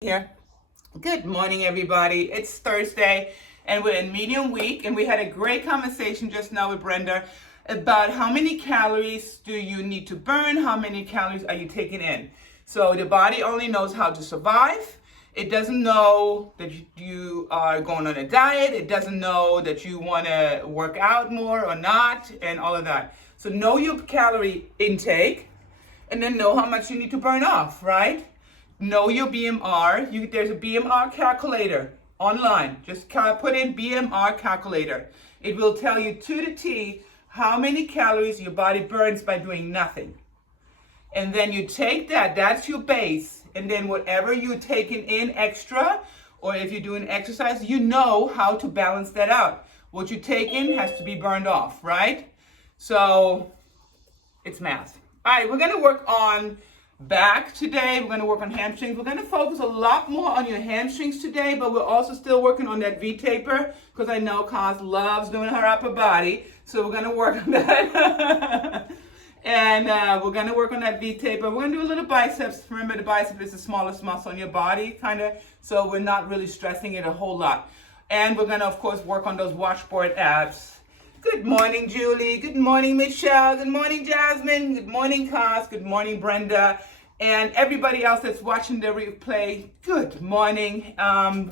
Here. Good morning, everybody. It's Thursday, and we're in medium week, and we had a great conversation just now with Brenda about how many calories do you need to burn, how many calories are you taking in. So the body only knows how to survive. It doesn't know that you are going on a diet. It doesn't know that you want to work out more or not, and all of that. So know your calorie intake, and then know how much you need to burn off, right? Know your BMR. There's a BMR calculator online. Just put in BMR calculator. It will tell you to the T how many calories your body burns by doing nothing. And then you take that, that's your base. And then whatever you're taking in extra, or if you're doing exercise, you know how to balance that out. What you take in has to be burned off, right? So it's math. All right, we're gonna work on back today. We're going to work on hamstrings. We're going to focus a lot more on your hamstrings today, but we're also still working on that V-taper because I know Kaz loves doing her upper body. So we're going to work on that. And we're going to work on that V-taper. We're going to do a little biceps. Remember, the bicep is the smallest muscle in your body, kind of. So we're not really stressing it a whole lot. And we're going to, of course, work on those washboard abs. Good morning, Julie. Good morning, Michelle. Good morning, Jasmine. Good morning, Kaz. Good morning, Brenda. And everybody else that's watching the replay, good morning.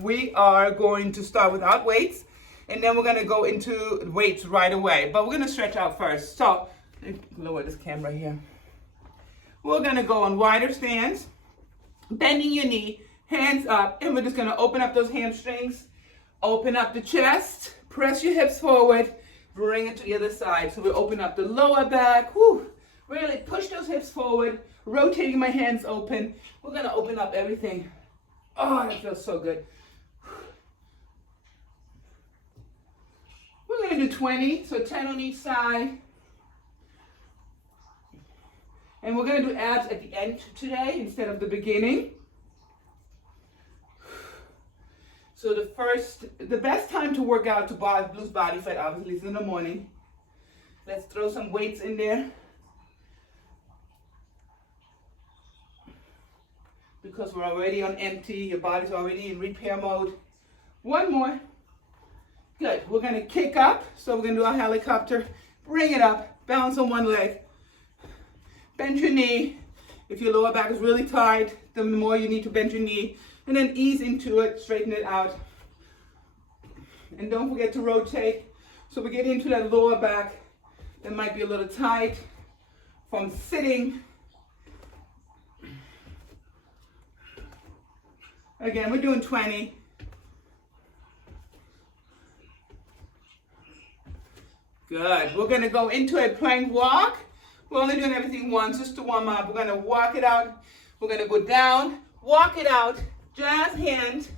We are going to start without weights, and then we're going to go into weights right away. But we're going to stretch out first. So, let me lower this camera here. We're going to go on wider stance, bending your knee, hands up, and we're just going to open up those hamstrings, open up the chest, press your hips forward, bring it to the other side. So we open up the lower back. Whew. Really push those hips forward, rotating my hands open. We're going to open up everything. Oh, that feels so good. We're going to do 20, so 10 on each side. And we're going to do abs at the end today instead of the beginning. So the best time to work out to lose body fat obviously is in the morning. Let's throw some weights in there. Because we're already on empty, your body's already in repair mode. One more. Good. We're going to kick up. So we're going to do our helicopter. Bring it up. Balance on one leg. Bend your knee. If your lower back is really tight, the more you need to bend your knee. And then ease into it, straighten it out. And don't forget to rotate. So we get into that lower back that might be a little tight from sitting. Again, we're doing 20. Good. We're going to go into a plank walk. We're only doing everything once just to warm up. We're going to walk it out. We're going to go down, walk it out. Jazz hand,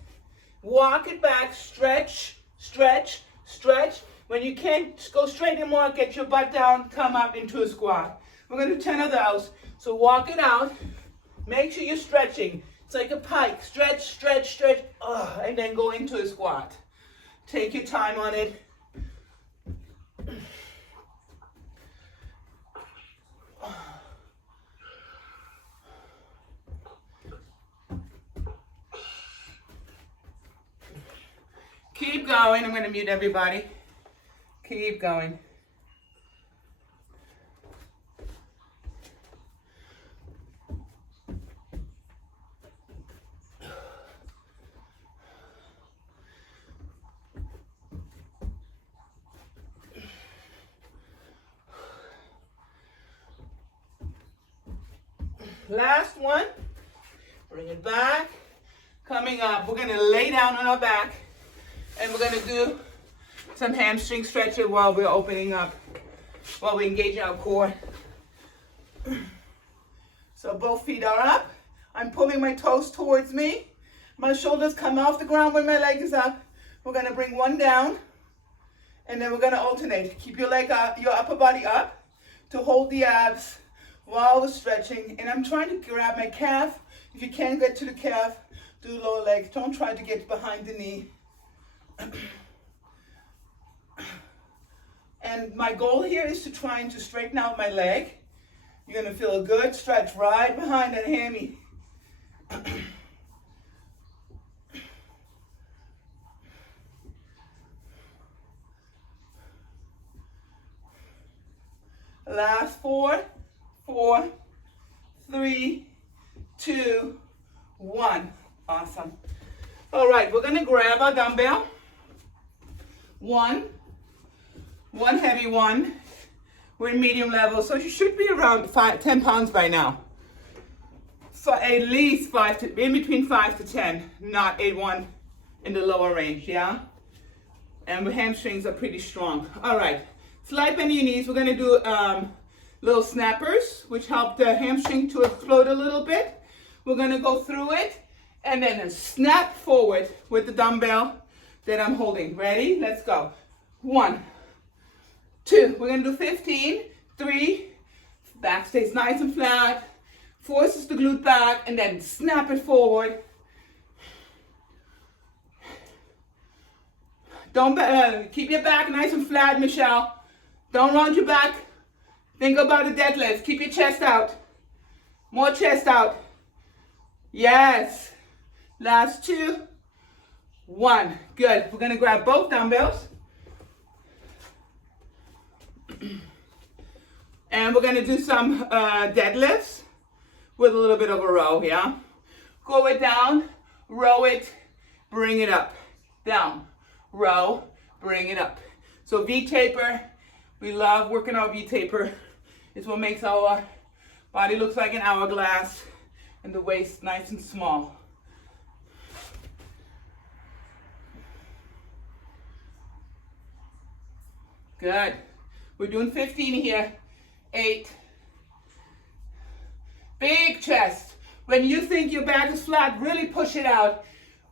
walk it back, stretch, stretch, stretch. When you can't go straight anymore, get your butt down, come up into a squat. We're going to do 10 of those. So walk it out. Make sure you're stretching. It's like a pike. Stretch, stretch, stretch, and then go into a squat. Take your time on it. Keep going. I'm going to mute everybody. Keep going. Last one. Bring it back. Coming up, we're going to lay down on our back. And we're going to do some hamstring stretching while we're opening up, while we engage our core. So both feet are up. I'm pulling my toes towards me. My shoulders come off the ground when my leg is up. We're going to bring one down. And then we're going to alternate. Keep your leg up, your upper body up to hold the abs while we're stretching. And I'm trying to grab my calf. If you can't get to the calf, do lower leg. Don't try to get behind the knee. And my goal here is to try and straighten out my leg. You're going to feel a good stretch right behind that hammy. Last 4, 4, 3, 2, 1. Awesome. All right, we're gonna grab our dumbbell. One heavy one. We're in medium level, so you should be around 10 pounds by now. So at least in between 5 to 10, not a one in the lower range, yeah? And the hamstrings are pretty strong. All right, slide bend your knees. We're gonna do little snappers, which help the hamstring to explode a little bit. We're gonna go through it and then snap forward with the dumbbell that I'm holding. Ready? Let's go. 1, 2, we're gonna do 15, 3, back stays nice and flat, forces the glute back, and then snap it forward. Don't keep your back nice and flat, Michelle. Don't round your back. Think about the deadlifts. Keep your chest out. More chest out. Yes. Last 2, 1. Good. We're gonna grab both dumbbells. And we're gonna do some deadlifts with a little bit of a row, yeah? Go it down, row it, bring it up. Down, row, bring it up. So V-taper, we love working our V-taper. It's what makes our body looks like an hourglass and the waist nice and small. Good. We're doing 15 here. 8. Big chest. When you think your back is flat, really push it out.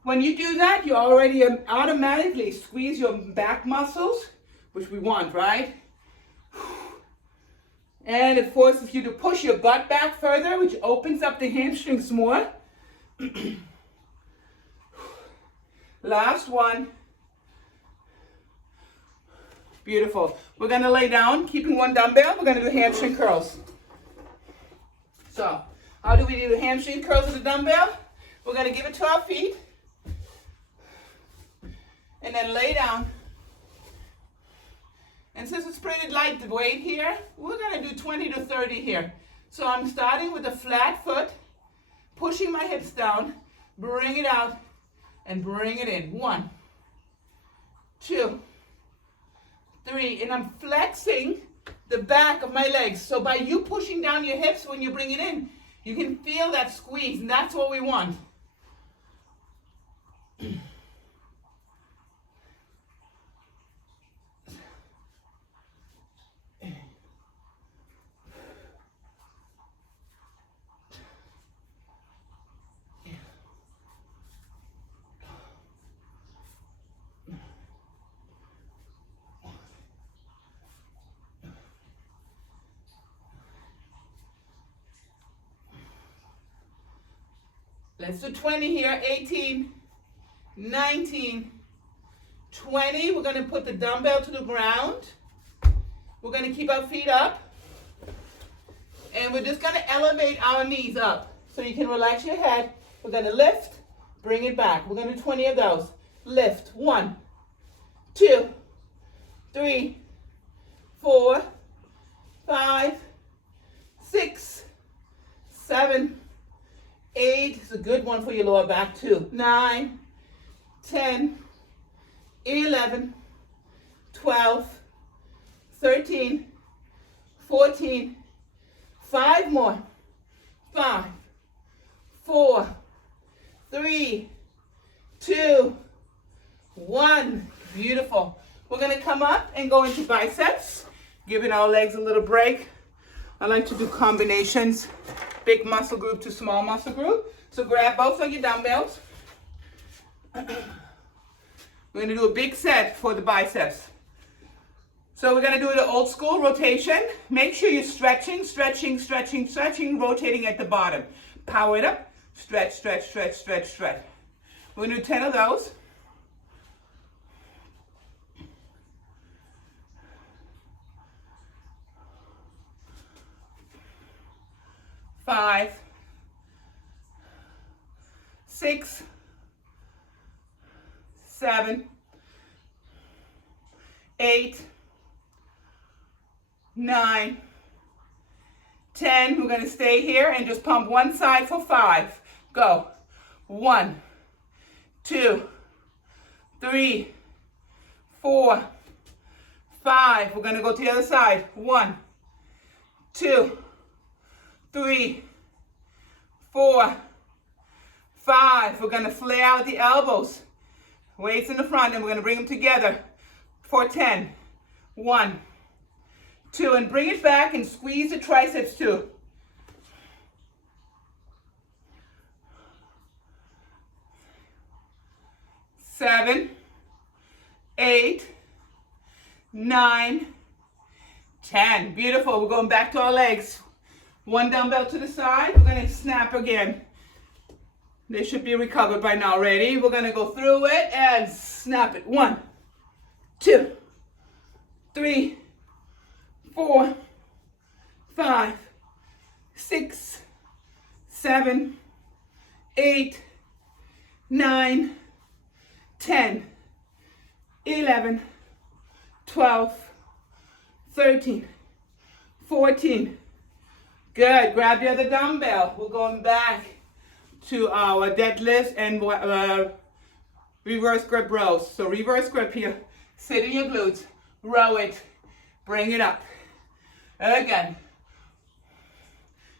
When you do that, you already automatically squeeze your back muscles, which we want, right? And it forces you to push your butt back further, which opens up the hamstrings more. Last one. Beautiful. We're gonna lay down, keeping one dumbbell. We're gonna do hamstring curls. So, how do we do the hamstring curls with a dumbbell? We're gonna give it to our feet. And then lay down. And since it's pretty light weight here, we're gonna do 20 to 30 here. So I'm starting with a flat foot, pushing my hips down, bring it out, and bring it in. 1, 2, 3, and I'm flexing the back of my legs. So by you pushing down your hips when you bring it in, you can feel that squeeze, and that's what we want. Let's do 20 here. 18, 19, 20. We're going to put the dumbbell to the ground. We're going to keep our feet up. And we're just going to elevate our knees up. So you can relax your head. We're going to lift, bring it back. We're going to do 20 of those. Lift. 1, 2, 3, 4, 5, 6, 7, 8 is a good one for your lower back too. 9, 10, 11, 12, 13, 14, 5 more. 5, 4, 3, 2, 1. Beautiful. We're going to come up and go into biceps, giving our legs a little break. I like to do combinations, big muscle group to small muscle group. So grab both of your dumbbells. We're going to do a big set for the biceps. So we're going to do the old school rotation. Make sure you're stretching, stretching, stretching, stretching, rotating at the bottom. Power it up. Stretch, stretch, stretch, stretch, stretch. We're going to do 10 of those. Five, 6, 7, 8, 9, 10. We're going to stay here and just pump one side for 5. Go. 1, 2, 3, 4, 5. We're going to go to the other side. 1, 2, 3, 4, 5. We're going to flare out the elbows. Weights in the front, and we're going to bring them together for 10. 1, 2, and bring it back and squeeze the triceps too. 7, 8, 9, 10. Beautiful. We're going back to our legs. One dumbbell to the side. We're going to snap again. They should be recovered by now. Ready? We're going to go through it and snap it. 1, 2, 3, 4, 5, 6, 7, 8, 9, 10, 11, 12, 13, 14. Good. Grab the other dumbbell. We're going back to our deadlifts and reverse grip rows. So reverse grip here. Sit in your glutes. Row it. Bring it up. Again.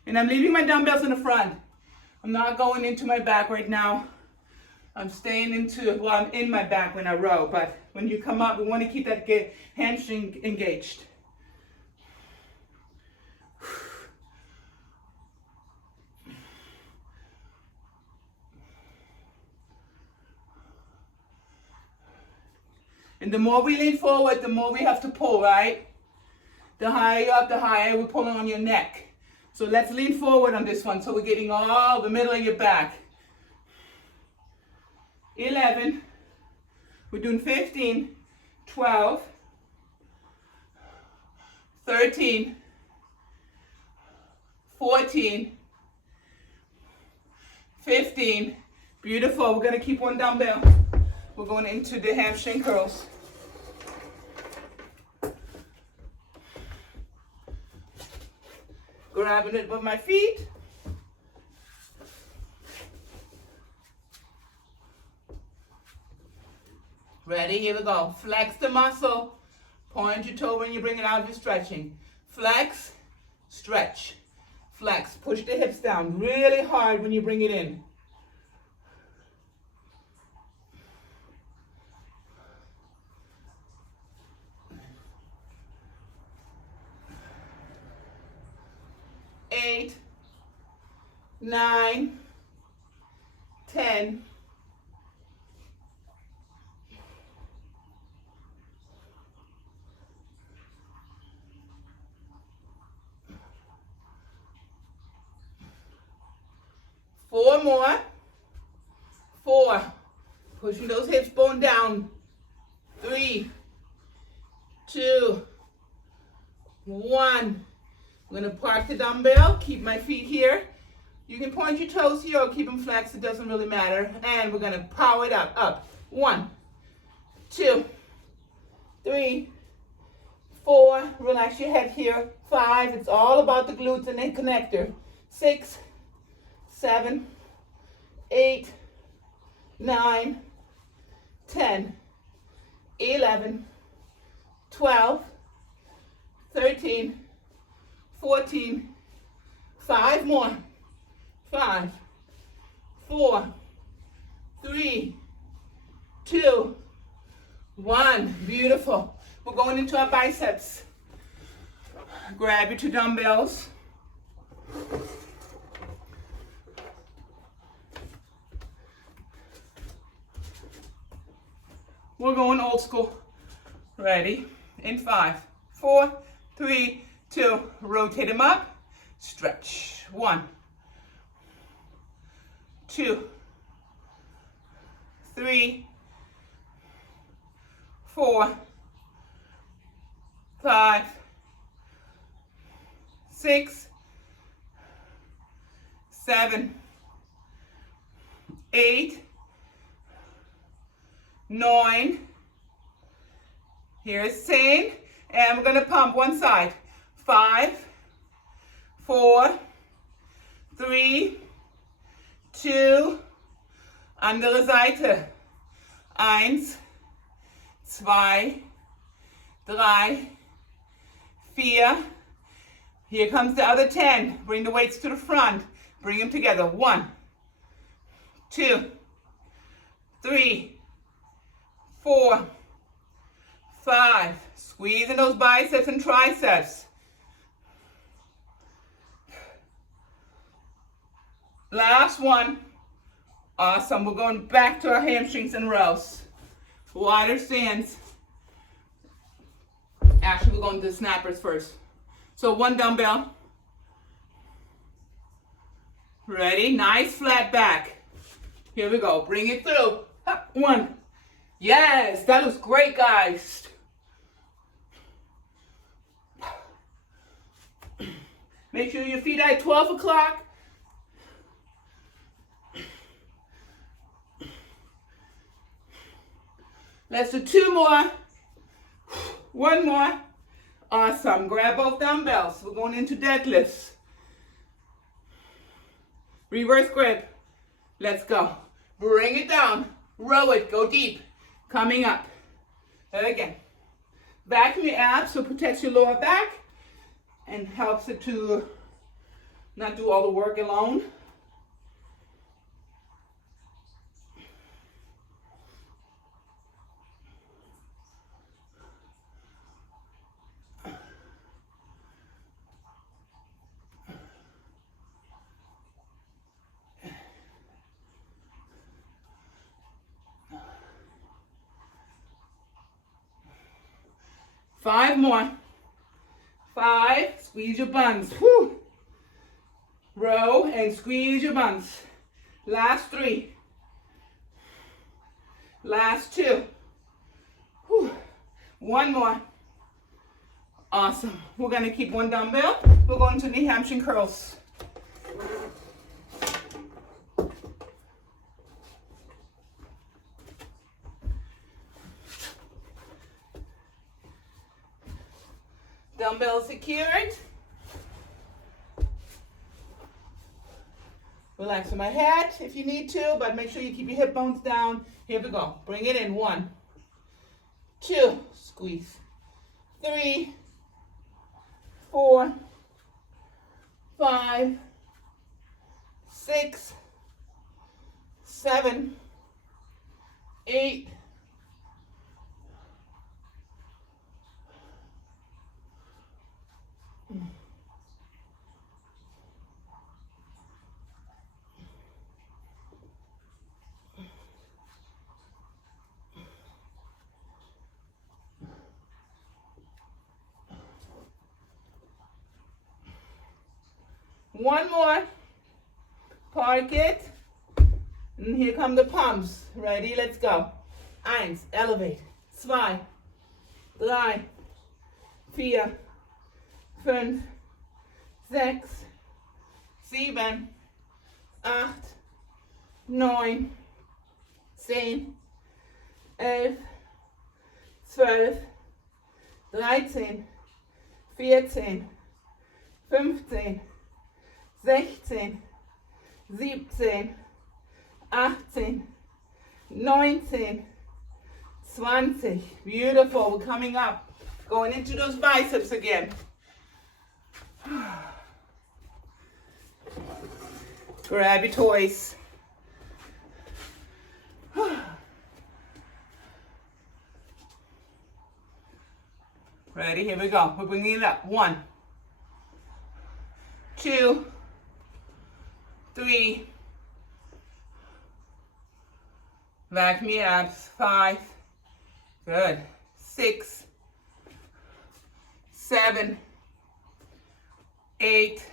And I'm leaving my dumbbells in the front. I'm not going into my back right now. I'm staying I'm in my back when I row, but when you come up, we want to keep that hamstring engaged. And the more we lean forward, the more we have to pull, right? The higher you up, the higher we're pulling on your neck. So let's lean forward on this one so we're getting all the middle of your back. 11. We're doing 15, 12, 13, 14, 15. Beautiful. We're going to keep one dumbbell. We're going into the hamstring curls. Grabbing it with my feet. Ready? Here we go. Flex the muscle. Point your toe when you bring it out if you're stretching. Flex, stretch. Flex. Push the hips down really hard when you bring it in. Eight, 9, 10. 4 more. 4. Pushing those hips bone down. 3, 2, 1. I'm going to park the dumbbell. Keep my feet here. You can point your toes here or keep them flexed. It doesn't really matter. And we're going to power it up. Up. 1, 2, 3, 4. Relax your head here. 5. It's all about the glutes and the connector. 6, 7, 8, 9, 10, 11, 12, 13, 14, 5 more. 5, 4, 3, 2, 1. Beautiful. We're going into our biceps. Grab your 2 dumbbells. We're going old school. Ready? In 5, 4, 3, 2. Rotate them up. Stretch. 1, 2, 3, 4, 5, 6, 7, 8, 9. Here's 10. And we're going to pump one side. 5, 4, 3, 2, andere Seite. 1, 2, 3, 4. Here comes the other 10. Bring the weights to the front. Bring them together. 1, 2, 3, 4, 5. Squeeze in those biceps and triceps. Last one. Awesome. We're going back to our hamstrings and rows. Wider stance. Actually, we're going to the snappers first. So 1 dumbbell. Ready? Nice flat back. Here we go. Bring it through. 1. Yes, that was great, guys. Make sure your feet are at 12 o'clock. Let's do 2 more. 1 more. Awesome. Grab both dumbbells. We're going into deadlifts. Reverse grip. Let's go. Bring it down. Row it. Go deep. Coming up. Again. Vacuum your abs so it protects your lower back and helps it to not do all the work alone. Five more. 5, squeeze your buns. Whew. Row and squeeze your buns. Last 3. Last 2. Whew. 1 more. Awesome. We're going to keep 1 dumbbell. We're going to the hamstring curls. Dumbbell secured. Relax my head if you need to, but make sure you keep your hip bones down. Here we go. Bring it in. 1, 2, squeeze. 3, 4, 5, 6, 7, 8, 1 more. Park it. And here come the pumps. Ready? Let's go. 1, elevate. 2, 3, 4, 5, 6, 7, 8, 9, 10, 11, 12, 13, 14, 15, 16, 17, 18, 19, 20. Beautiful. We're coming up. Going into those biceps again. Grab your toys. Ready? Here we go. We're bringing it up. 1, 2, 3. Vacuum your abs. 5. Good. 6, 7, 8,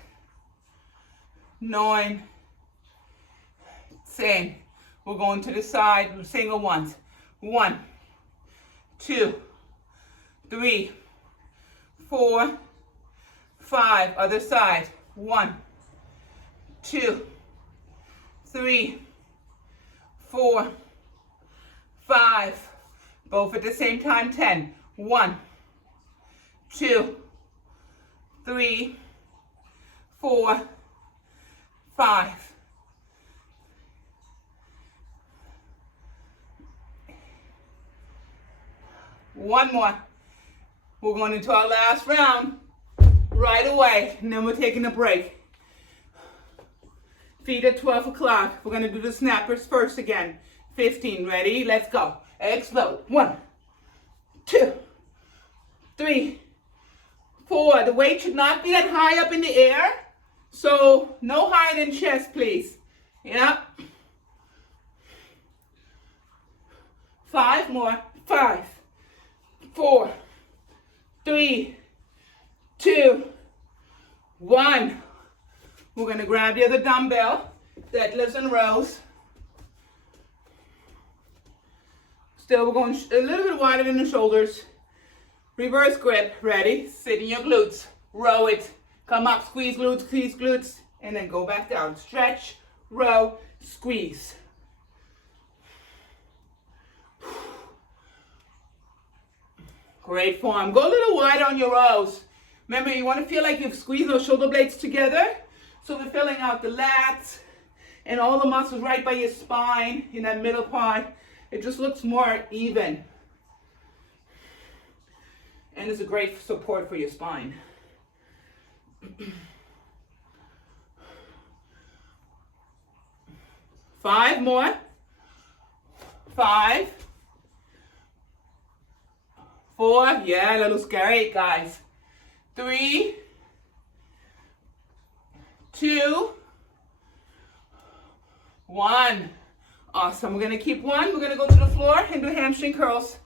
9, 10. We're going to the side with single ones. 1, 2, 3, 4, 5. Other side. 1, 2, 3, 4, 5. Both at the same time. 10. 1, 2, 3, 4, 5. One more. We're going into our last round right away, and then we're taking a break. Feet at 12 o'clock. We're going to do the snappers first again. 15. Ready? Let's go. Explode. 1, 2, 3, 4. The weight should not be that high up in the air. So no higher than chest, please. Yeah. 5 more. 5, 4, 3, 2, 1. We're going to grab the other dumbbell, deadlifts and rows. Still, we're going a little bit wider than the shoulders. Reverse grip, ready? Sit in your glutes, row it, come up, squeeze glutes, and then go back down. Stretch, row, squeeze. Great form. Go a little wider on your rows. Remember, you want to feel like you've squeezed those shoulder blades together. So we're filling out the lats and all the muscles right by your spine in that middle part. It just looks more even. And it's a great support for your spine. 5 more. 5, 4. Yeah, that looks great, guys. 3, 2, 1. Awesome. We're going to keep one. We're going to go to the floor and do hamstring curls.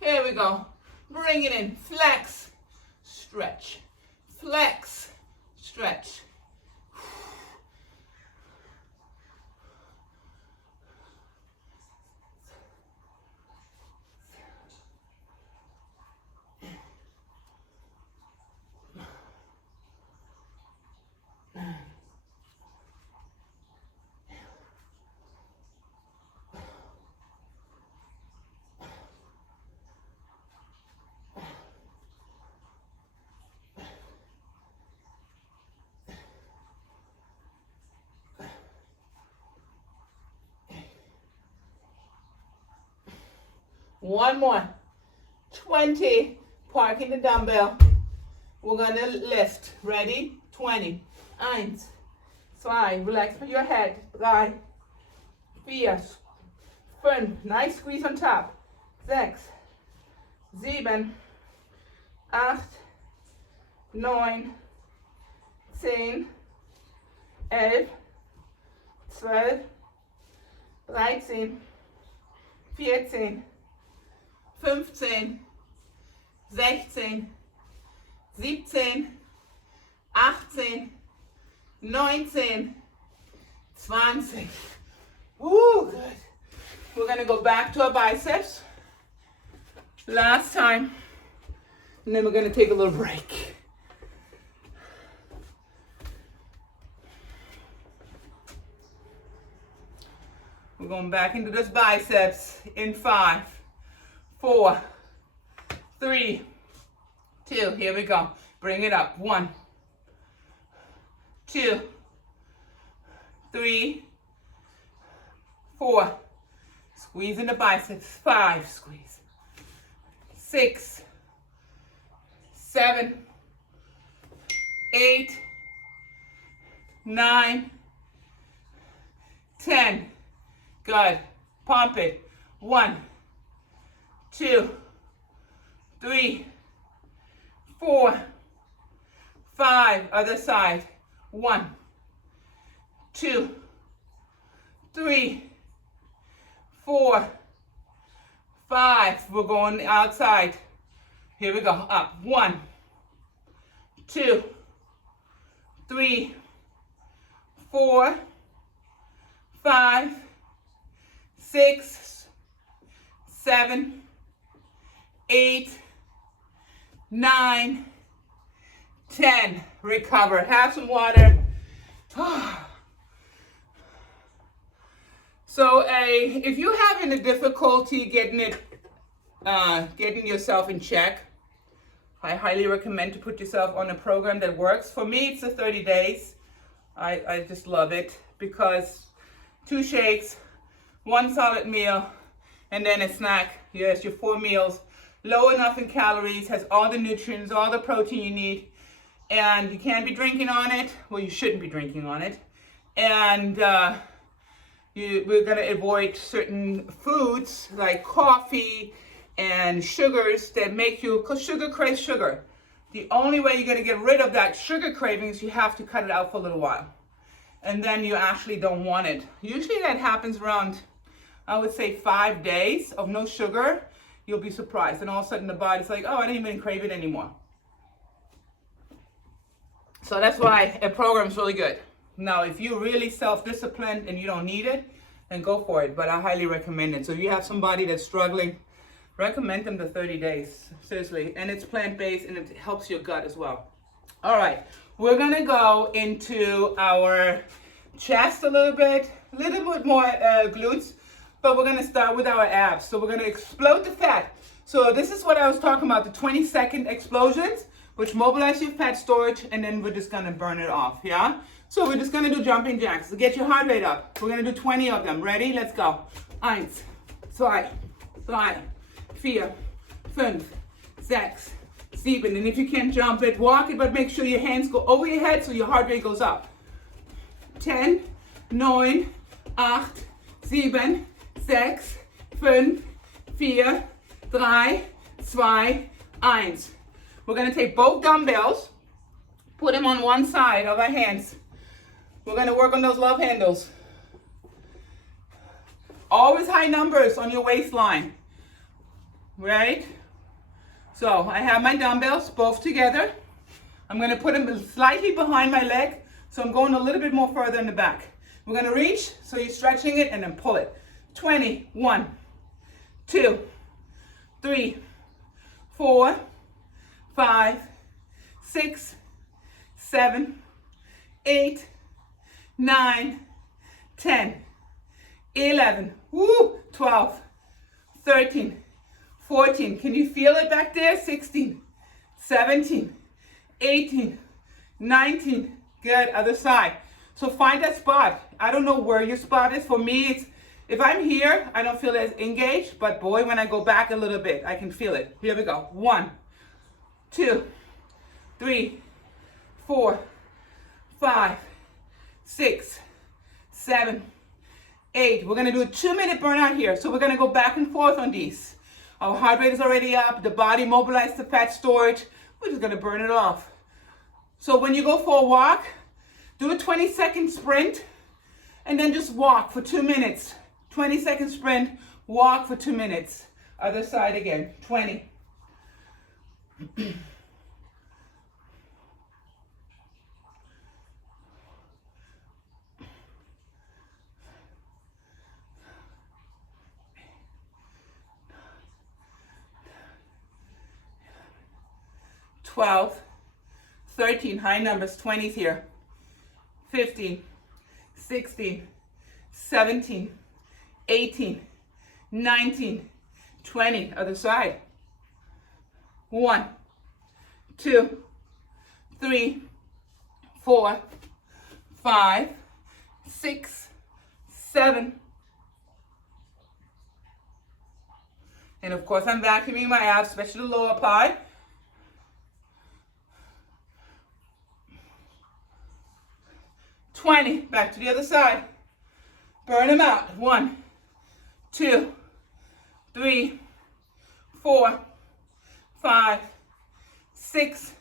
Here we go. Bring it in. Flex, stretch. Flex, stretch. One more. 20. Parking the dumbbell. We're going to lift. Ready? 20. 1, 2. Relax your head. 3, 4, 5. Nice squeeze on top. 6, 7, 8, 9, 10, 11, 12, 13, 14, 15, 16, 17, 18, 19, 20. Woo, good. We're going to go back to our biceps. Last time. And then we're going to take a little break. We're going back into this biceps in 5, 4, 3, 2. Here we go. Bring it up. 1, 2, 3, 4. Squeeze in the biceps. 5. Squeeze. 6, 7, 8, 9, 10. Good. Pump it. 1, 2, 3, 4, 5. Other side. 1, 2, 3, 4, 5. We're going outside. Here we go. Up. 1, 2, 3, 4, 5, 6, 7, 8, 9, 10. Recover. Have some water. So if you're having a difficulty getting yourself in check, I highly recommend to put yourself on a program that works. For me, it's the 30 days. I just love it because 2 shakes, 1 solid meal, and then a snack. Yes, your 4 meals, low enough in calories, has all the nutrients, all the protein you need, and you can't be drinking on it. Well, you shouldn't be drinking on it. And we're gonna avoid certain foods like coffee and sugars that make you, because sugar craves sugar. The only way you're gonna get rid of that sugar craving is you have to cut it out for a little while. And then you actually don't want it. Usually that happens around, I would say 5 days of no sugar. You'll be surprised. And all of a sudden the body's like, oh, I don't even crave it anymore. So that's why a program's really good. Now, if you're really self-disciplined and you don't need it, then go for it. But I highly recommend it. So if you have somebody that's struggling, recommend them the 30 days. Seriously. And it's plant-based and it helps your gut as well. All right. We're going to go into our chest a little bit more glutes. But we're going to start with our abs. So we're going to explode the fat. So this is what I was talking about, the 20-second explosions, which mobilize your fat storage, and then we're just going to burn it off, yeah? So we're just going to do jumping jacks. So get your heart rate up. We're going to do 20 of them. Ready? Let's go. 1, 2, 3, 4, 5, 6, 7. And if you can't jump it, walk it, but make sure your hands go over your head so your heart rate goes up. 10, 9, 8, 7, 6, 5, 4, 3, 2, 1. We're going to take both dumbbells, put them on one side of our hands. We're going to work on those love handles. Always high numbers on your waistline, right? So I have my dumbbells both together. I'm going to put them slightly behind my leg, so I'm going a little bit more further in the back. We're going to reach, so you're stretching it, and then pull it. 20, 1, 2, 3, 4, 5, 6, 7, 8, 9, 10, 11, 12, 13, 14. Can you feel it back there? 16, 17, 18, 19. Good, other side. So find that spot. I don't know where your spot is. For me, it's, if I'm here, I don't feel as engaged, but boy, when I go back a little bit, I can feel it. Here we go. 1, 2, 3, 4, 5, 6, 7, 8. We're gonna do a 2-minute burnout here. So we're gonna go back and forth on these. Our heart rate is already up. The body mobilized the fat storage. We're just gonna burn it off. So when you go for a walk, do a 20-second sprint and then just walk for 2 minutes. 20-second sprint, walk for 2 minutes. Other side again, 20. 12, 13, high numbers, 20s here. 15, 16, 17, 18, 19, 20, other side. 1, 2, 3, 4, 5, 6, 7. And of course I'm vacuuming my abs, especially the lower part. 20, back to the other side. Burn them out. 1, 2, 3, 4, 5, 6,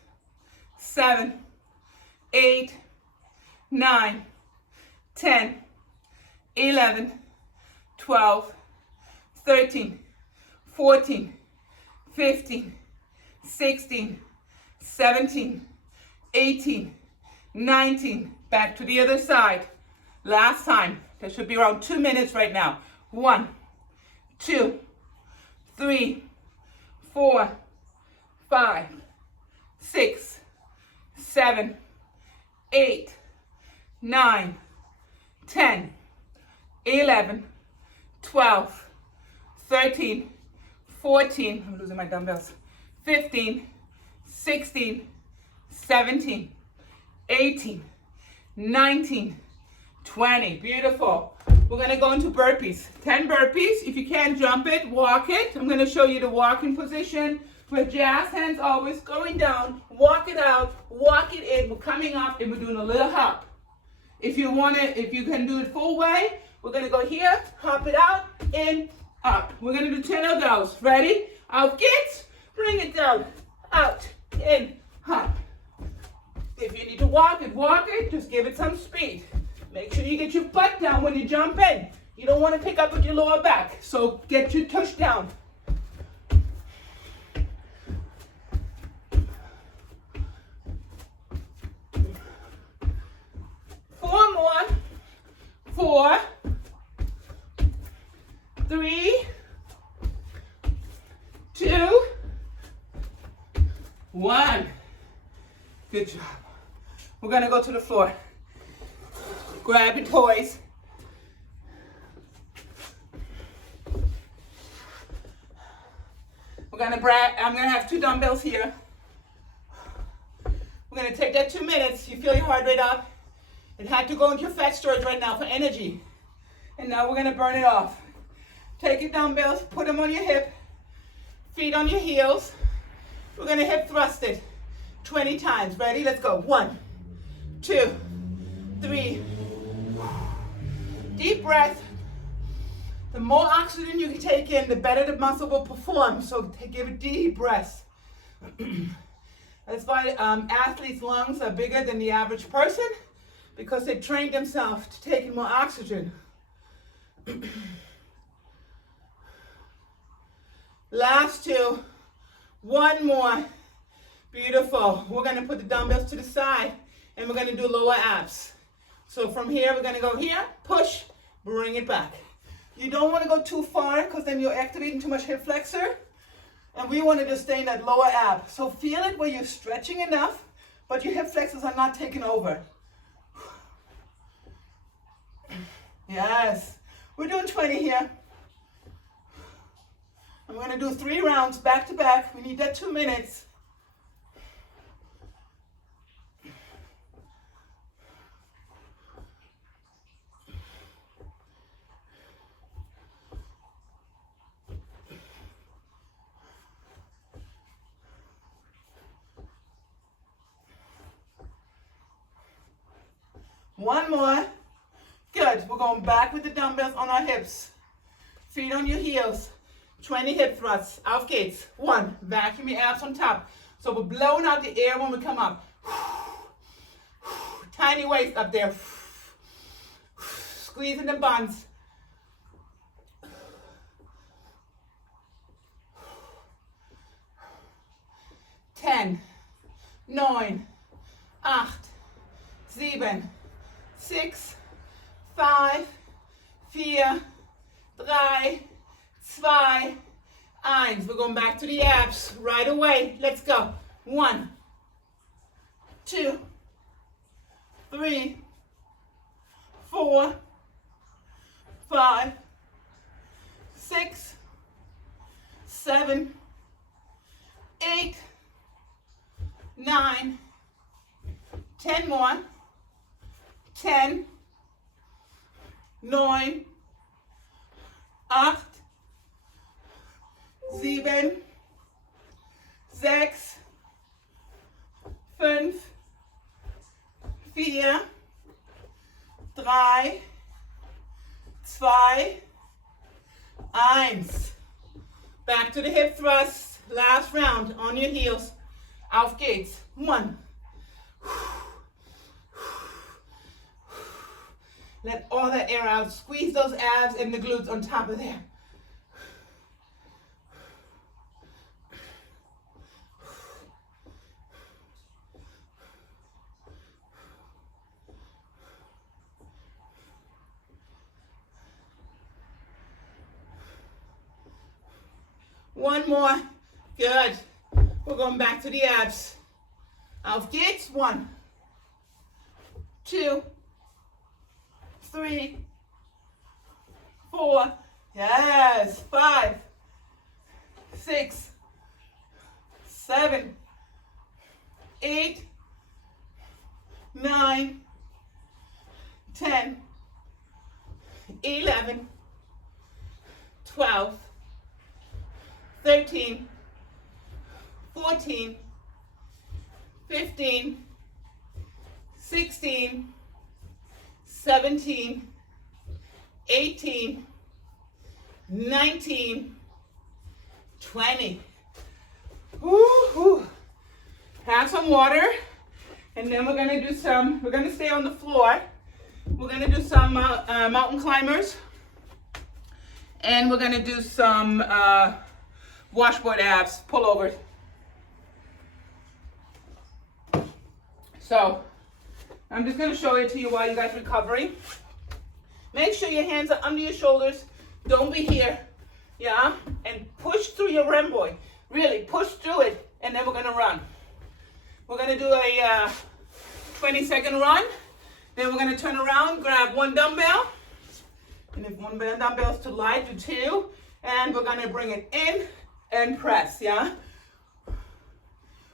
7, 8, 9, 10, 11, 12, 13, 14, 15, 16, 17, 18, 19. Back to the other side. Last time. That should be around 2 minutes right now. 1, 2, 3, 4, 5, 6, 7, 8, 9, 10, 11, 12, 13, 14, I'm losing my dumbbells, 15, 16, 17, 18, 19, 20. Beautiful. We're going to go into burpees. 10 burpees. If you can't jump it, walk it. I'm going to show you the walking position with jazz hands always going down. Walk it out, walk it in. We're coming up and we're doing a little hop. If you can do it full way, we're going to go here, hop it out, in, up. We're going to do 10 of those. Ready? Out, get, bring it down, out, in, hop. If you need to walk it, just give it some speed. Make sure you get your butt down when you jump in. You don't want to pick up with your lower back, so get your tush down. Four more. 4, 3, 2, 1. Good job. We're going to go to the floor. Grab your toys. I'm going to have 2 dumbbells here. We're going to take that 2 minutes. You feel your heart rate up. It had to go into your fat storage right now for energy. And now we're going to burn it off. Take your dumbbells, put them on your hip, feet on your heels. We're going to hip thrust it 20 times. Ready? Let's go. 1, 2, 3. Deep breath. The more oxygen you can take in, the better the muscle will perform. So give it deep breaths. That's why athletes' lungs are bigger than the average person, because they trained themselves to take in more oxygen. Last 2. 1 more. Beautiful. We're going to put the dumbbells to the side and we're going to do lower abs. So from here, we're going to go here, push, bring it back. You don't want to go too far because then you're activating too much hip flexor. And we want to just stay in that lower ab. So feel it where you're stretching enough, but your hip flexors are not taking over. Yes. We're doing 20 here. I'm going to do 3 rounds back to back. We need that 2 minutes. One more. Good. We're going back with the dumbbells on our hips. Feet on your heels. 20 hip thrusts. Auf geht's. 1. Vacuum your abs on top. So we're blowing out the air when we come up. Tiny waist up there. Squeezing the buns. 10, 9, 8, 7, 6, 5, 4, 3, 2, 1. We're going back to the abs right away. Let's go. 1, 2, 3, 4, 5, 6, 7, 8, 9, 10 more. 10, 9, 8, 7, 6, 5, 4, 3, 2, 1. Back to the hip thrust. Last round on your heels. Auf geht's. 1. Let all that air out. Squeeze those abs and the glutes on top of there. One more. Good. We're going back to the abs. Auf geht's. 1, 2, 3, 4. Yes. 5, 6, 7, 8, 9, 10, 11, 12, 13, 14, 15, 16, 17, 18, 19, 20. Woo-hoo. Have some water, and then we're gonna stay on the floor. We're gonna do some mountain climbers, and we're gonna do some washboard abs pullovers. So I'm just gonna show it to you while you guys are recovering. Make sure your hands are under your shoulders. Don't be here, yeah? And push through your rhomboid. Really, push through it, and then we're gonna run. We're gonna do a 20-second run. Then we're gonna turn around, grab 1 dumbbell. And if 1 dumbbell is too light, do 2. And we're gonna bring it in and press, yeah?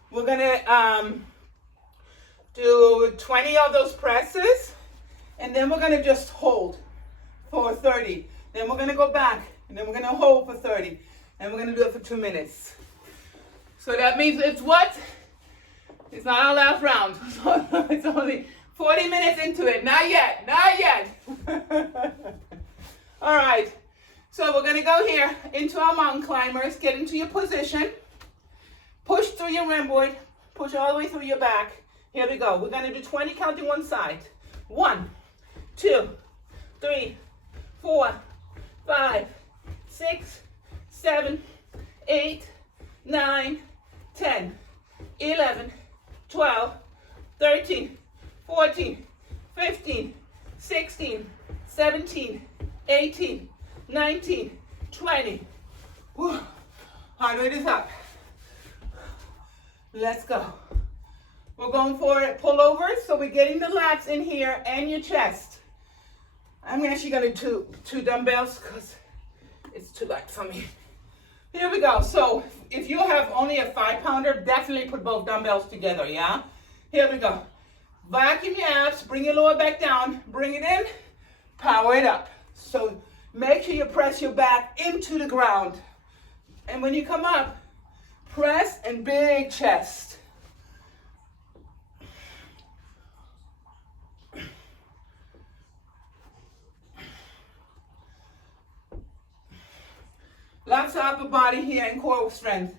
We're gonna do 20 of those presses. And then we're gonna just hold for 30. Then we're gonna go back, and then we're gonna hold for 30. And we're gonna do it for 2 minutes. So that means it's what? It's not our last round. So it's only 40 minutes into it. Not yet, not yet. All right, so we're gonna go here into our mountain climbers. Get into your position. Push through your rhomboid. Push all the way through your back. Here we go. We're gonna do 20 counting one side. 1, 2, 3, 4, 5, 6, 7, 8, 9, 10, 11, 12, 13, 14, 15, 16, 17, 18, 19, 20. Whew. Heart rate is up. Let's go. We're going for pullovers, so we're getting the lats in here and your chest. I'm actually going to do 2 dumbbells because it's too light for me. Here we go. So if you have only a 5-pounder, definitely put both dumbbells together, yeah? Here we go. Vacuum your abs, bring your lower back down, bring it in, power it up. So make sure you press your back into the ground. And when you come up, press and big chest. Lots of upper body here and core strength.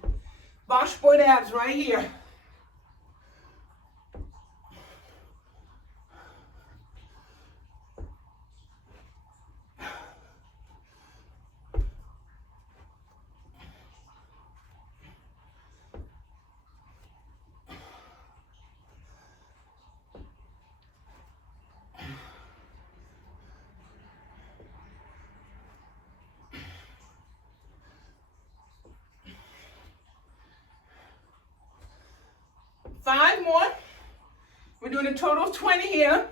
Washboard abs right here. Five more. We're doing a total of 20 here.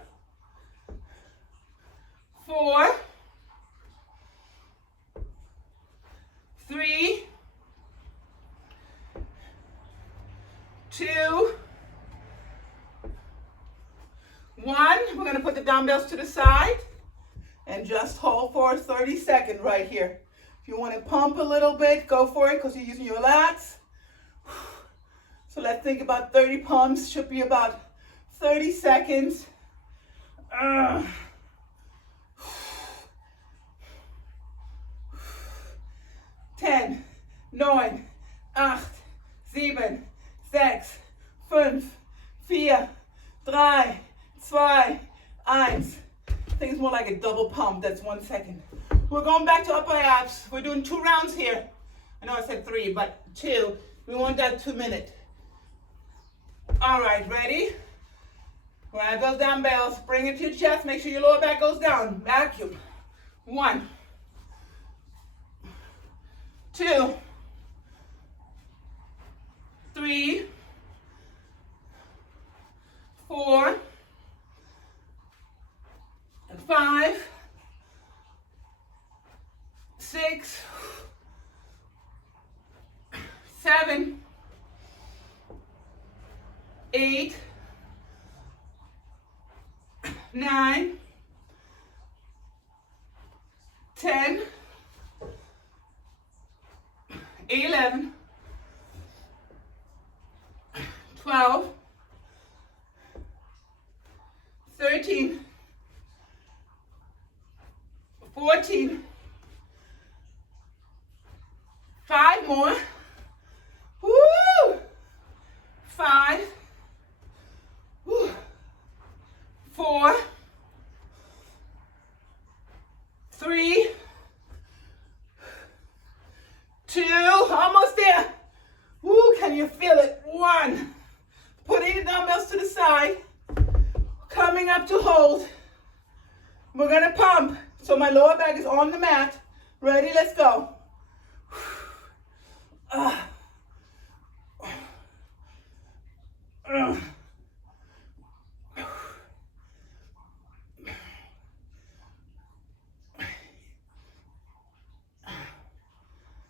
4, 3, 2, 1. We're going to put the dumbbells to the side and just hold for a 30 seconds right here. If you want to pump a little bit, go for it because you're using your lats. So let's think about 30 pumps. Should be about 30 seconds. 10, 9, 8, 7, 6, 5, 4, 3, 2, 1. I think it's more like a double pump. That's 1 second. We're going back to upper abs. We're doing 2 rounds here. I know I said 3, but 2. We want that 2 minute. All right, ready? Grab those dumbbells, bring it to your chest, make sure your lower back goes down. Vacuum. 1, 2, 3, 7, 8, 9, 10, 11, 12, 13, 14, 5 more. Woo! 5, woo. 4, 3, 2, almost there. Woo, can you feel it? 1. Putting the dumbbells to the side. Coming up to hold. We're gonna pump. So my lower back is on the mat. Ready, let's go.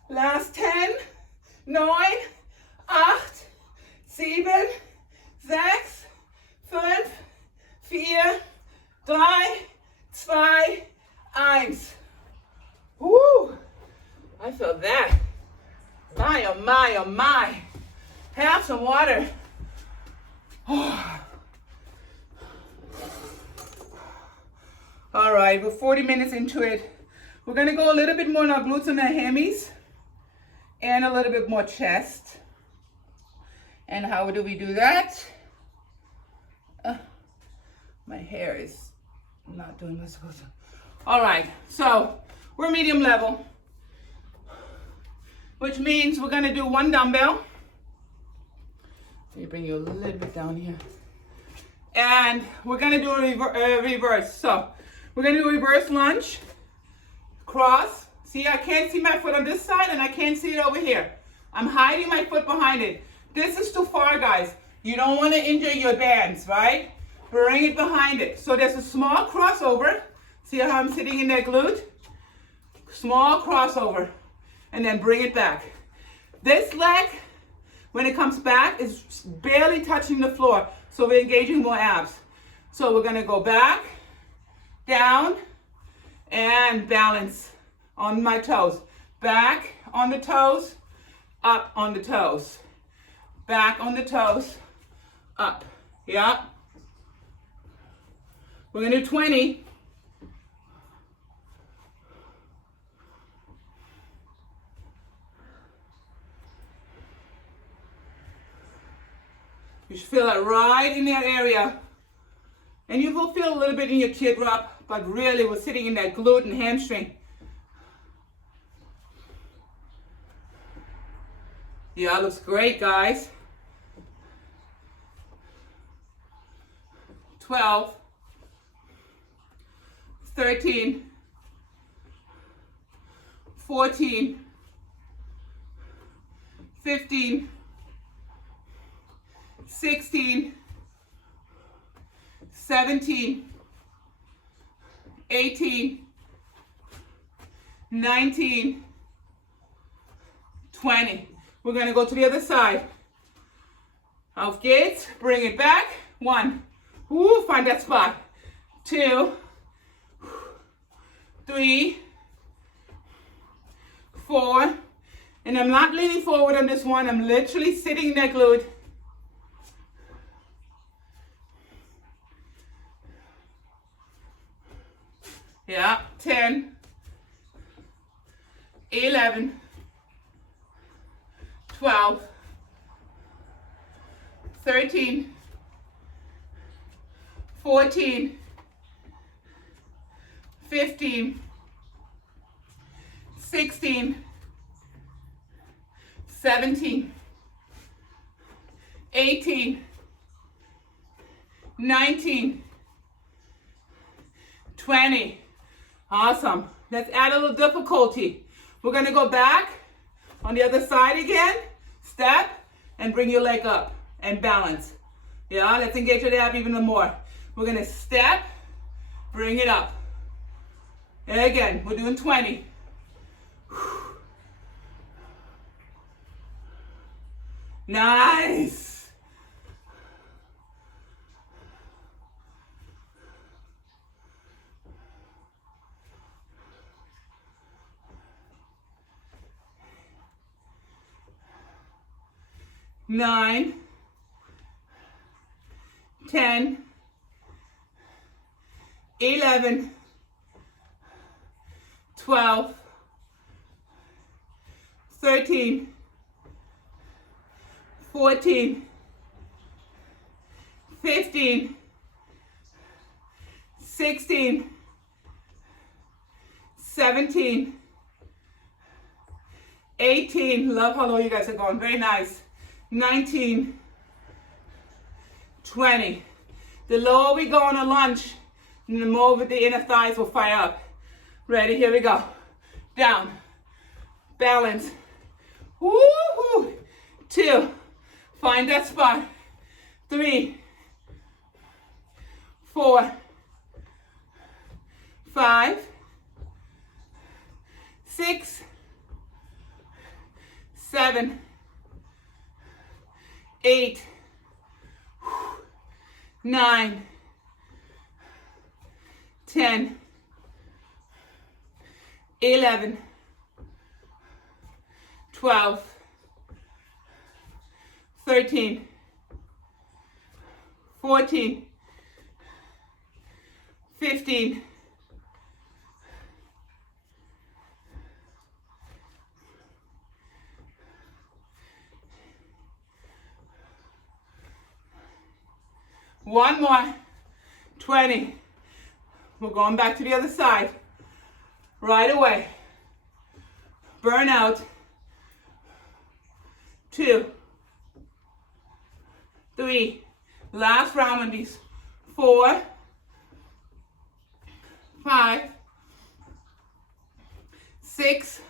Last 10, 9, 8, 7, 6, 5, 4, 3, 2, 1. Woo! I feel that. My, oh my, oh my. Have some water. Oh. All right, we're 40 minutes into it. We're gonna go a little bit more on our glutes and our hammies and a little bit more chest. And how do we do that? My hair is not doing what it's supposed to. All right, so we're medium level, which means we're gonna do 1 dumbbell. Let me bring you a little bit down here. And we're gonna do a reverse. So we're gonna do a reverse lunge, cross. See, I can't see my foot on this side and I can't see it over here. I'm hiding my foot behind it. This is too far, guys. You don't wanna injure your bands, right? Bring it behind it. So there's a small crossover. See how I'm sitting in that glute? Small crossover. And then bring it back. This leg, when it comes back, is barely touching the floor. So we're engaging more abs. So we're gonna go back, down, and balance on my toes. Back on the toes, up on the toes. Back on the toes, up. Yeah. We're gonna do 20. You should feel it right in that area. And you will feel a little bit in your teardrop, but really we're sitting in that glute and hamstring. Yeah, looks great, guys. 12, 13, 14, 15, 16, 17, 18, 19, 20. We're gonna go to the other side. Auf geht's, bring it back. 1, ooh, find that spot. 2, 3, 4, and I'm not leaning forward on this one. I'm literally sitting in that glute. Yeah, 10, 11, 12, 13, 14, 15, 16, 17, 18, 19, 20. Awesome. Let's add a little difficulty. We're gonna go back on the other side again, step, and bring your leg up and balance. Yeah, let's engage your ab even more. We're gonna step, bring it up. And again, we're doing 20. Nice. Nine, 10, 11, 12, 13, 14, 15, 16, 17, 18. Love how low you guys are going. Very nice. 19, 20. The lower we go on a lunge, the more the inner thighs will fire up. Ready? Here we go. Down. Balance. Woo-hoo. 2. Find that spot. 3, 4, 5, 6, 7, 8, 9, 10, 11, 12, 13, 14, 15, 1 more, 20. We're going back to the other side. Right away. Burn out. 2, 3. Last round on these. 4, 5, 6.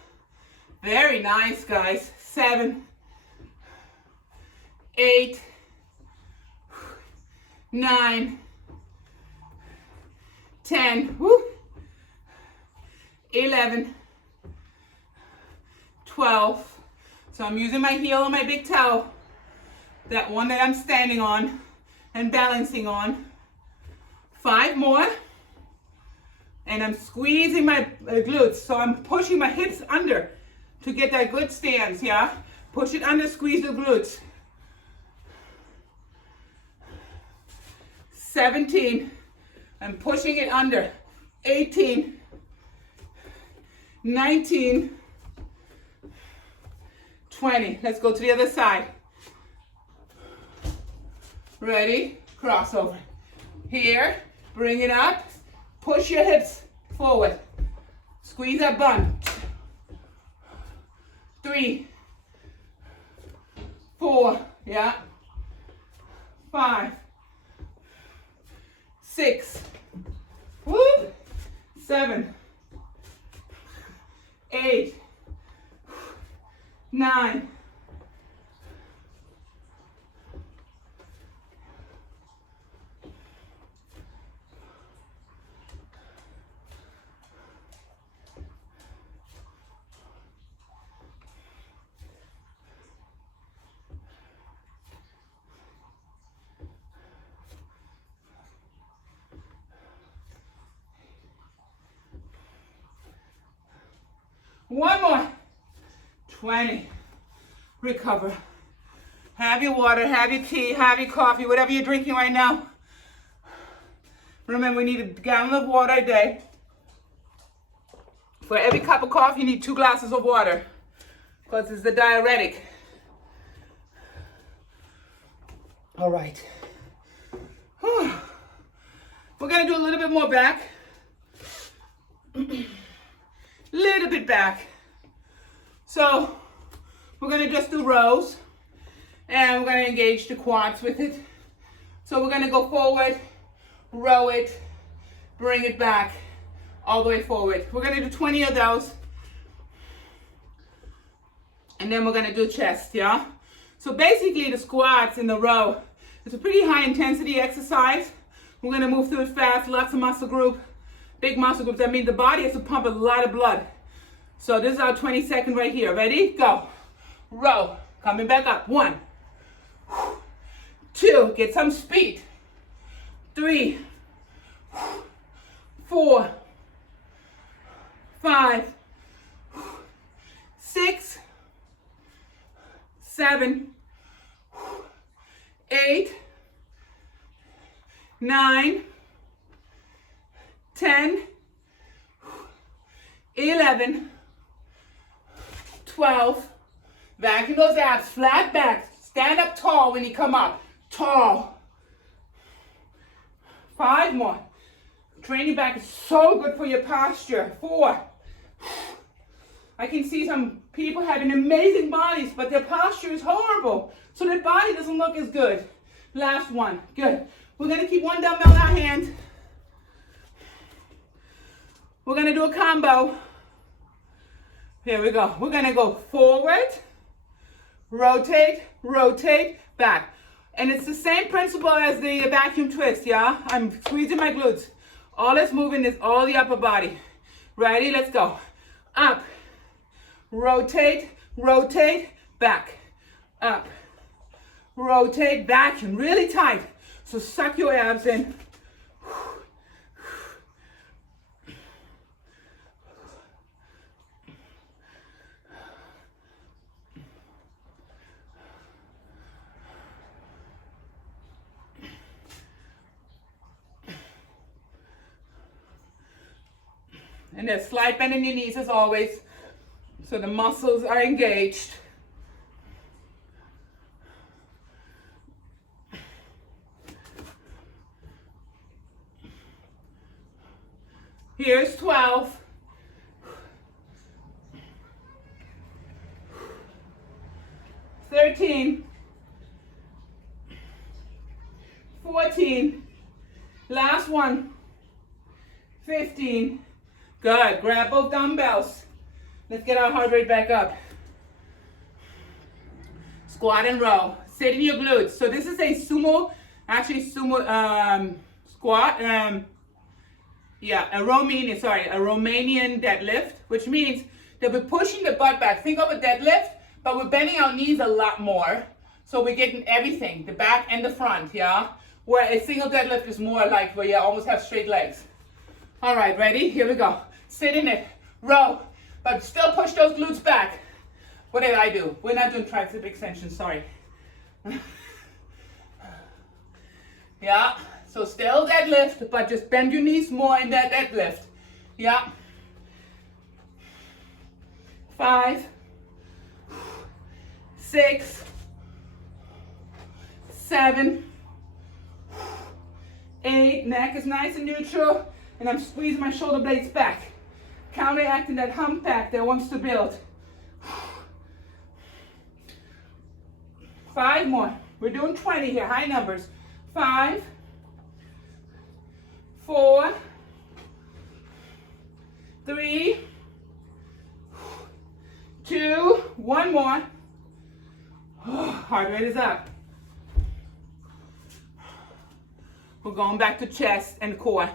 Very nice, guys. 7, 8, 9, 10, woo, 11, 12. So I'm using my heel on my big toe, that one that I'm standing on and balancing on. 5 more, and I'm squeezing my glutes. So I'm pushing my hips under to get that good stance, yeah? Push it under, squeeze the glutes. 17, I'm pushing it under. 18, 19, 20. Let's go to the other side. Ready? Crossover. Here, bring it up. Push your hips forward. Squeeze that bun. 3, 4, yeah. 5, 6, woo, 7, 8, 9, 1 more. 20. Recover. Have your water, have your tea, have your coffee, whatever you're drinking right now. Remember, we need a gallon of water a day. For every cup of coffee, you need 2 glasses of water, because it's the diuretic. All right. We're gonna do a little bit more back. Little bit back. So we're gonna just do rows, and we're gonna engage the quads with it. So we're gonna go forward, row it, bring it back, all the way forward. We're gonna do 20 of those, and then we're gonna do chest, yeah? So basically the squats in the row, it's a pretty high intensity exercise. We're gonna move through it fast, lots of muscle group, big muscle groups. That means the body has to pump a lot of blood. So this is our 20-second right here. Ready? Go. Row. Coming back up. 1, 2, get some speed. 3, 4, 5, 6, 7, 8, 9, 10, 11, 12. Vacuum those abs, flat back. Stand up tall when you come up. Tall. 5 more. Training back is so good for your posture. 4. I can see some people having amazing bodies, but their posture is horrible. So their body doesn't look as good. Last one. Good. We're going to keep one dumbbell in our hand. We're going to do a combo. Here we go. We're going to go forward, rotate, rotate, back. And it's the same principle as the vacuum twist, yeah? I'm squeezing my glutes. All that's moving is all the upper body. Ready? Let's go. Up, rotate, rotate, back. Up, rotate, vacuum, really tight. So suck your abs in. And there's slight bend in your knees as always, so the muscles are engaged. Here's 12. 13. 14. Last one. 15. Good. Grab both dumbbells. Let's get our heart rate back up. Squat and row. Sit in your glutes. So this is a sumo, actually sumo squat. A Romanian deadlift, which means that we're pushing the butt back. Think of a deadlift, but we're bending our knees a lot more. So we're getting everything, the back and the front, yeah? Where a single deadlift is more like where you almost have straight legs. All right, ready? Here we go. Sit in it, row, but still push those glutes back. What did I do? We're not doing tricep extension, sorry. Yeah, so still deadlift, but just bend your knees more in that deadlift. Yeah. 5, 6, 7, 8. Neck is nice and neutral, and I'm squeezing my shoulder blades back, counteracting that hump back that wants to build. 5 more. We're doing 20 here, high numbers. 5, 4, 3, 2, 1 more. Heart rate is up. We're going back to chest and core.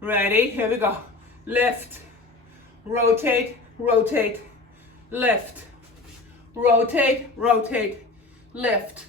Ready? Here we go. Lift, rotate, rotate, lift, rotate, rotate, lift.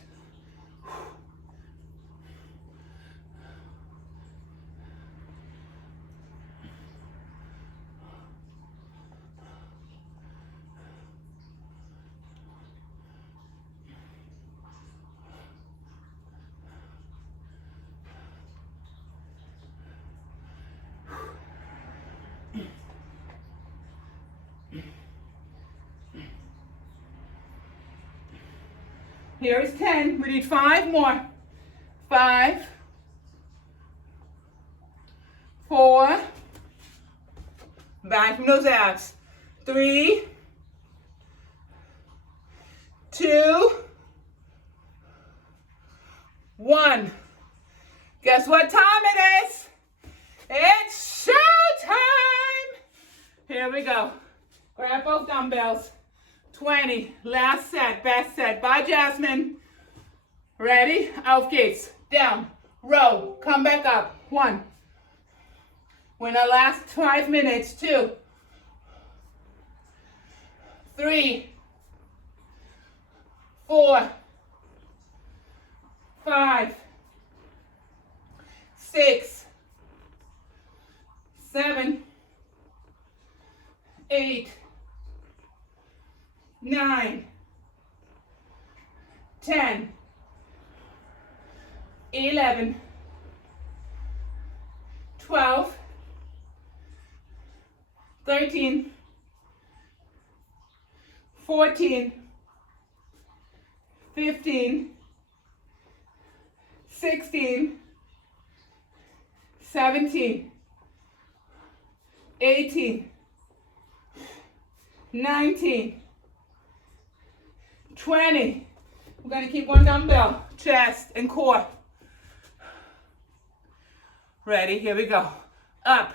Here is 10. We need 5 more. 5, 4, back from those abs. 3, 2, 1. Guess what time it is? It's showtime! Here we go. Grab both dumbbells. 20, last set, best set. Bye, Jasmine. Ready? Auf geht's. Down, row, come back up. 1. We're in our last 5 minutes. 2, 3, 4, 5, 6, 7, 8, 9, 10, 11, 12, 13, 14, 15, 16, 17, 18, 19, 20. We're going to keep one dumbbell, chest and core. Ready? Here we go. Up,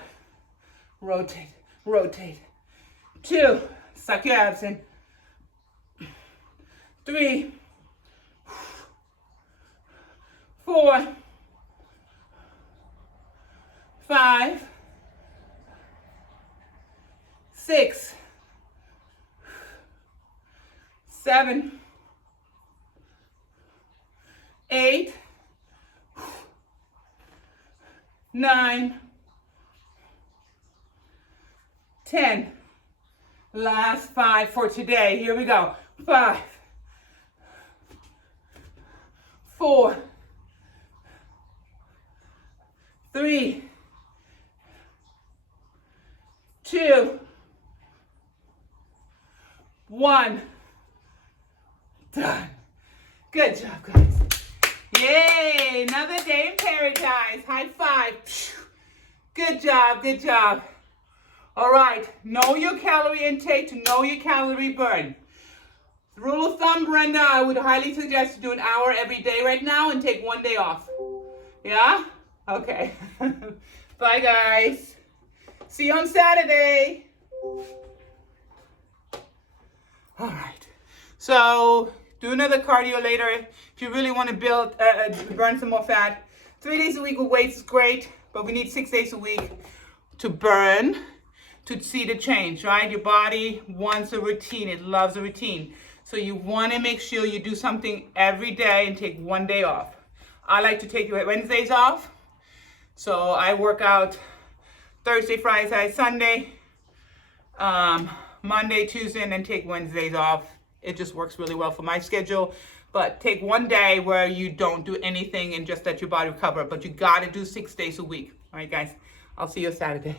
rotate, rotate. 2, suck your abs in. 3, 4, 5, 6, 7, 8, 9, 10. Last 5 for today. Here we go. 5, 4, 3, 2, 1. Done. Good job, guys. Yay! Another day in paradise. High five. Good job, good job. All right, know your calorie intake to know your calorie burn. Rule of thumb, Brenda, I would highly suggest to do an hour every day right now and take one day off. Yeah? Okay. Bye, guys. See you on Saturday. All right. So do another cardio later if you really want to build, burn some more fat. 3 days a week with weights is great, but we need 6 days a week to burn, to see the change, right? Your body wants a routine. It loves a routine. So you want to make sure you do something every day and take one day off. I like to take Wednesdays off. So I work out Thursday, Friday, Saturday, Sunday, Monday, Tuesday, and then take Wednesdays off. It just works really well for my schedule. But take one day where you don't do anything and just let your body recover. But you got to do 6 days a week. All right, guys. I'll see you Saturday.